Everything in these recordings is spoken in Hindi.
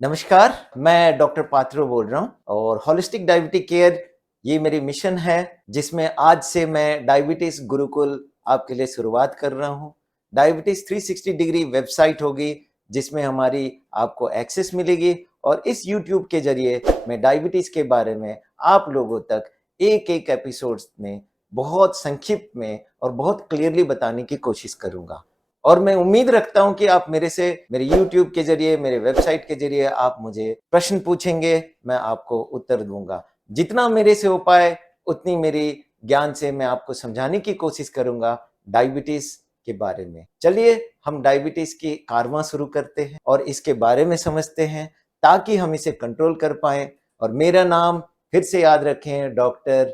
नमस्कार, मैं डॉक्टर पात्रो बोल रहा हूँ और होलिस्टिक डायबिटिक केयर ये मेरी मिशन है जिसमें आज से मैं डायबिटीज गुरुकुल आपके लिए शुरुआत कर रहा हूँ। डायबिटीज 360 डिग्री वेबसाइट होगी जिसमें हमारी आपको एक्सेस मिलेगी और इस यूट्यूब के जरिए मैं डायबिटीज के बारे में आप लोगों तक एक एक एपिसोड्स में बहुत संक्षिप्त में और बहुत क्लियरली बताने की कोशिश करूंगा। और मैं उम्मीद रखता हूं कि आप मेरे YouTube के जरिए, मेरे वेबसाइट के जरिए आप मुझे प्रश्न पूछेंगे, मैं आपको उत्तर दूंगा। जितना मेरे से हो पाए उतनी मेरी ज्ञान से मैं आपको समझाने की कोशिश करूंगा डायबिटीज के बारे में। चलिए हम डायबिटीज की कारवां शुरू करते हैं और इसके बारे में समझते हैं ताकि हम इसे कंट्रोल कर पाए। और मेरा नाम फिर से याद रखें, डॉक्टर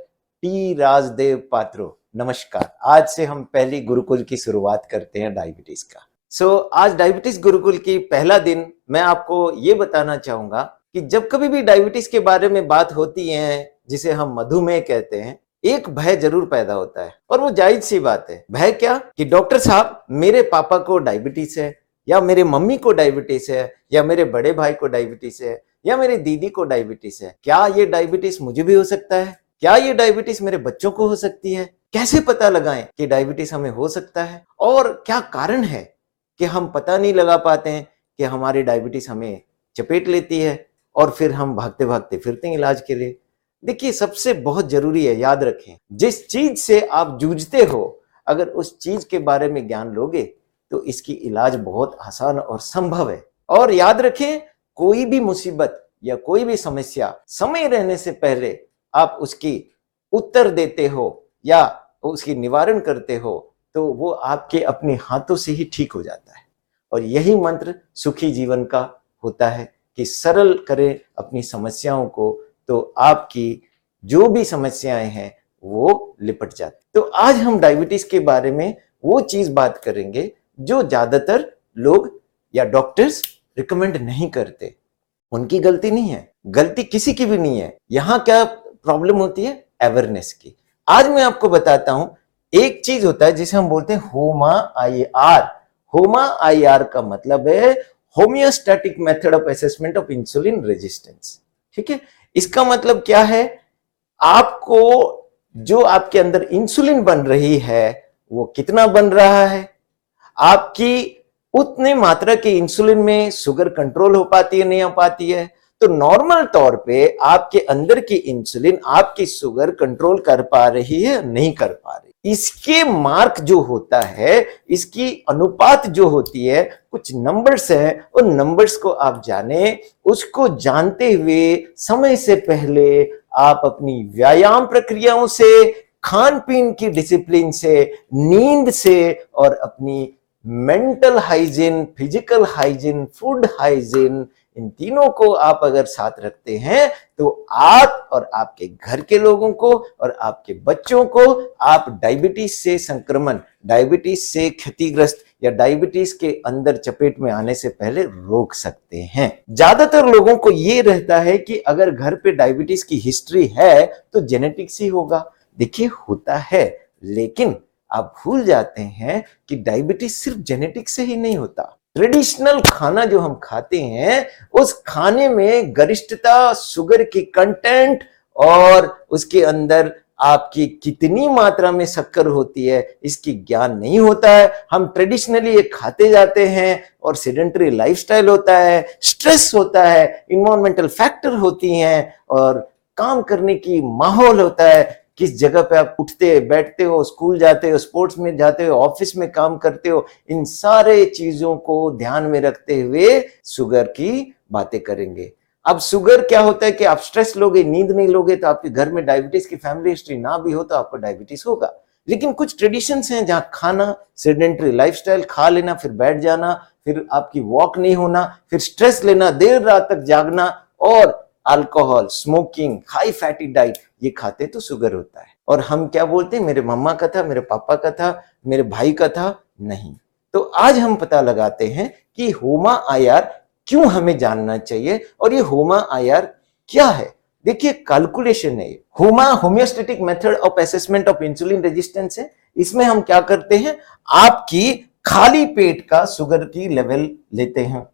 टी राजदेव पात्रो। नमस्कार। आज से हम पहली गुरुकुल की शुरुआत करते हैं डायबिटीज का। आज डायबिटीज गुरुकुल की पहला दिन मैं आपको ये बताना चाहूंगा कि जब कभी भी डायबिटीज के बारे में बात होती है, जिसे हम मधुमेह कहते हैं, एक भय जरूर पैदा होता है और वो जायज सी बात है। भय क्या कि डॉक्टर साहब मेरे पापा को डायबिटीज है, या मेरे मम्मी को डायबिटीज है, या मेरे बड़े भाई को डायबिटीज है, या मेरी दीदी को डायबिटीज है। क्या ये डायबिटीज मुझे भी हो सकता है? क्या ये डायबिटीज मेरे बच्चों को हो सकती है? कैसे पता लगाएं कि डायबिटीज हमें हो सकता है? और क्या कारण है कि हम पता नहीं लगा पाते हैं कि हमारी डायबिटीज हमें चपेट लेती है और फिर हम भागते भागते फिरते हैं इलाज के लिए। देखिए, सबसे बहुत जरूरी है, याद रखें, जिस चीज से आप जूझते हो अगर उस चीज के बारे में ज्ञान लोगे तो इसकी इलाज बहुत आसान और संभव है। और याद रखें, कोई भी मुसीबत या कोई भी समस्या समय रहने से पहले आप उसकी उत्तर देते हो या उसकी निवारण करते हो तो वो आपके अपने हाथों से ही ठीक हो जाता है। और यही मंत्र सुखी जीवन का होता है कि सरल करें अपनी समस्याओं को, तो आपकी जो भी समस्याएं हैं वो लिपट जाती। तो आज हम डायबिटीज के बारे में वो चीज बात करेंगे जो ज्यादातर लोग या डॉक्टर्स रिकमेंड नहीं करते। उनकी गलती नहीं है, गलती किसी की भी नहीं है। यहाँ क्या प्रॉब्लम होती है? अवेयरनेस की। आज मैं आपको बताता हूं, एक चीज होता है जिसे हम बोलते हैं होमा आई आर। होमा आई आर का मतलब है homeostatic method of assessment of insulin resistance. ठीक है, इसका मतलब क्या है? आपको जो आपके अंदर इंसुलिन बन रही है वो कितना बन रहा है, आपकी उतने मात्रा के इंसुलिन में शुगर कंट्रोल हो पाती है, नहीं हो पाती है? तो नॉर्मल तौर पे आपके अंदर की इंसुलिन आपकी शुगर कंट्रोल कर पा रही है, नहीं कर पा रही। इसके मार्क जो होता है, इसकी अनुपात जो होती है, कुछ नंबर्स है, उन नंबर्स को आप जाने, उसको जानते हुए समय से पहले आप अपनी व्यायाम प्रक्रियाओं से, खान पीन की डिसिप्लिन से, नींद से और अपनी mental hygiene, physical hygiene, food hygiene, इन तीनों को आप अगर साथ रखते हैं तो आप और आपके घर के लोगों को और आपके बच्चों को आप डायबिटीज से संक्रमण, डायबिटीज से क्षतिग्रस्त या डायबिटीज के अंदर चपेट में आने से पहले रोक सकते हैं। ज्यादातर लोगों को यह रहता है कि अगर घर पे डायबिटीज की हिस्ट्री है तो जेनेटिक्स ही होगा। देखिए, होता है, लेकिन आप भूल जाते हैं कि डायबिटीज सिर्फ जेनेटिक्स से ही नहीं होता। ट्रेडिशनल खाना जो हम खाते हैं उस खाने में गरिष्ठता शुगर की कंटेंट और उसके अंदर आपकी कितनी मात्रा में शक्कर होती है इसकी ज्ञान नहीं होता है। हम ट्रेडिशनली ये खाते जाते हैं और सेडेंटरी लाइफस्टाइल होता है, स्ट्रेस होता है, इन्वायरमेंटल फैक्टर होती हैं और काम करने की माहौल होता है। किस जगह पे आप उठते बैठते हो, स्कूल जाते हो, स्पोर्ट्स में जाते हो, ऑफिस में काम करते हो, इन सारे चीजों को ध्यान में रखते हुए शुगर की बातें करेंगे। अब शुगर क्या होता है कि आप स्ट्रेस लोगे, नींद नहीं लोगे, तो आपके घर में डायबिटीज की फैमिली हिस्ट्री ना भी हो तो आपको डायबिटीज होगा। लेकिन कुछ ट्रेडिशंस हैं जहां खाना, सेडेंटरी लाइफस्टाइल, खा लेना फिर बैठ जाना, फिर आपकी वॉक नहीं होना, फिर स्ट्रेस लेना, देर रात तक जागना और alcohol, smoking, high fatty diet, ये खाते तो शुगर होता है। और हम क्या बोलते हैं, मेरे मम्मा का था, मेरे पापा का था, मेरे भाई का था। नहीं। तो आज हम पता लगाते हैं कि होमा आईआर क्यों हमें जानना चाहिए और ये होमा आईआर क्या है। देखिए, कैलकुलेशन है। होमा homeostatic method of assessment of insulin resistance है। इसमें हम क्या करते हैं, आपकी खाली पेट का शुगर की लेवल लेते हैं।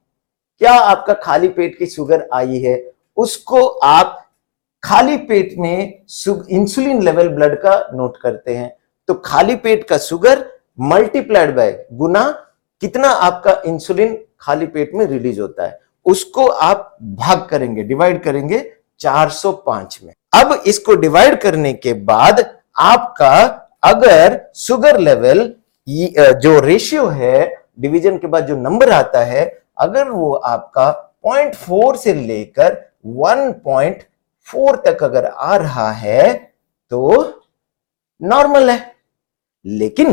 क्या आपका खाली पेट की शुगर आई है, उसको आप खाली पेट में इंसुलिन लेवल ब्लड का नोट करते हैं। तो खाली पेट का शुगर मल्टीप्लाइड बाय गुना कितना आपका इंसुलिन खाली पेट में रिलीज होता है, उसको आप भाग करेंगे, डिवाइड करेंगे 405 में। अब इसको डिवाइड करने के बाद आपका अगर शुगर लेवल जो रेशियो है, डिवीजन के बाद जो नंबर आता है, अगर वो आपका 0.4 से लेकर 1.4 तक अगर आ रहा है तो नॉर्मल है। लेकिन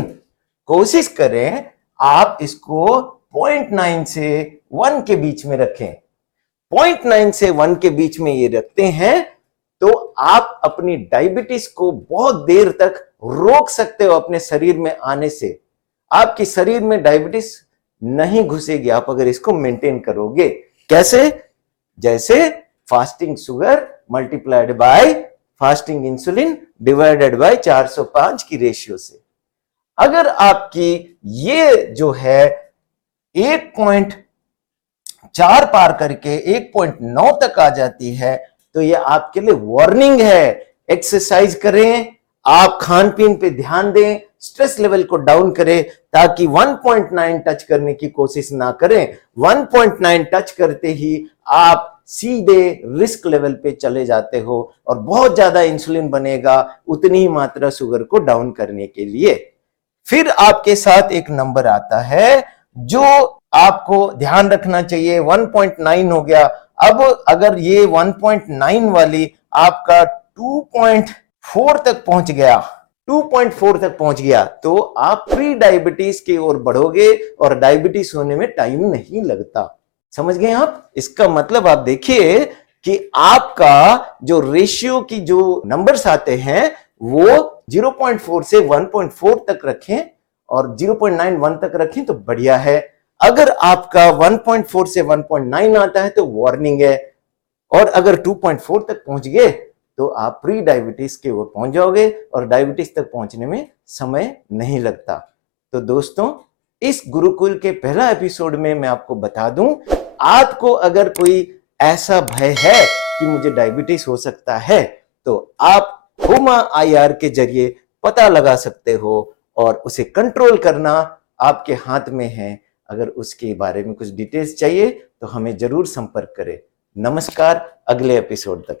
कोशिश करें आप इसको 0.9 से 1 के बीच में रखें। 0.9 से 1 के बीच में ये रखते हैं तो आप अपनी डायबिटीज को बहुत देर तक रोक सकते हो अपने शरीर में आने से। आपके शरीर में डायबिटीज नहीं घुसेगी आप अगर इसको मेंटेन करोगे। कैसे? जैसे fasting sugar multiplied by fasting insulin divided by 405 की रेशियो से। अगर आपकी ये जो है 1.4 पार करके 1.9 तक आ जाती है तो ये आपके लिए वार्निंग है। एक्सरसाइज करें, आप खान पीन पे ध्यान दें, स्ट्रेस लेवल को डाउन करें ताकि 1.9 टच करने की कोशिश ना करें। 1.9 टच करते ही आप सीधे रिस्क लेवल पे चले जाते हो और बहुत ज्यादा इंसुलिन बनेगा उतनी ही मात्रा शुगर को डाउन करने के लिए। फिर आपके साथ एक नंबर आता है जो आपको ध्यान रखना चाहिए, 1.9 हो गया। अब अगर ये 1.9 वाली आपका 2.4 तक पहुंच गया, 2.4 तक पहुंच गया तो आप प्री डायबिटीज की ओर बढ़ोगे और डायबिटीज होने में टाइम नहीं लगता। समझ गए आप? इसका मतलब आप देखिए कि आपका जो रेशियो की जो नंबर्स आते हैं वो 0.4 से 1.4 तक रखें और 0.91 तक रखें तो बढ़िया है। अगर आपका 1.4 से 1.9 आता है तो वार्निंग है, और अगर 2.4 तक पहुंच गए तो आप प्री डायबिटीज की ओर पहुंच जाओगे और डायबिटीज तक पहुंचने में समय नहीं लगता। तो दोस्तों, इस गुरुकुल के पहला एपिसोड में मैं आपको बता दूं, आपको अगर कोई ऐसा भय है कि मुझे डायबिटीज हो सकता है तो आप हुमा IR के जरिए पता लगा सकते हो और उसे कंट्रोल करना आपके हाथ में है। अगर उसके बारे में कुछ डिटेल्स चाहिए तो हमें जरूर संपर्क करें। नमस्कार, अगले एपिसोड तक।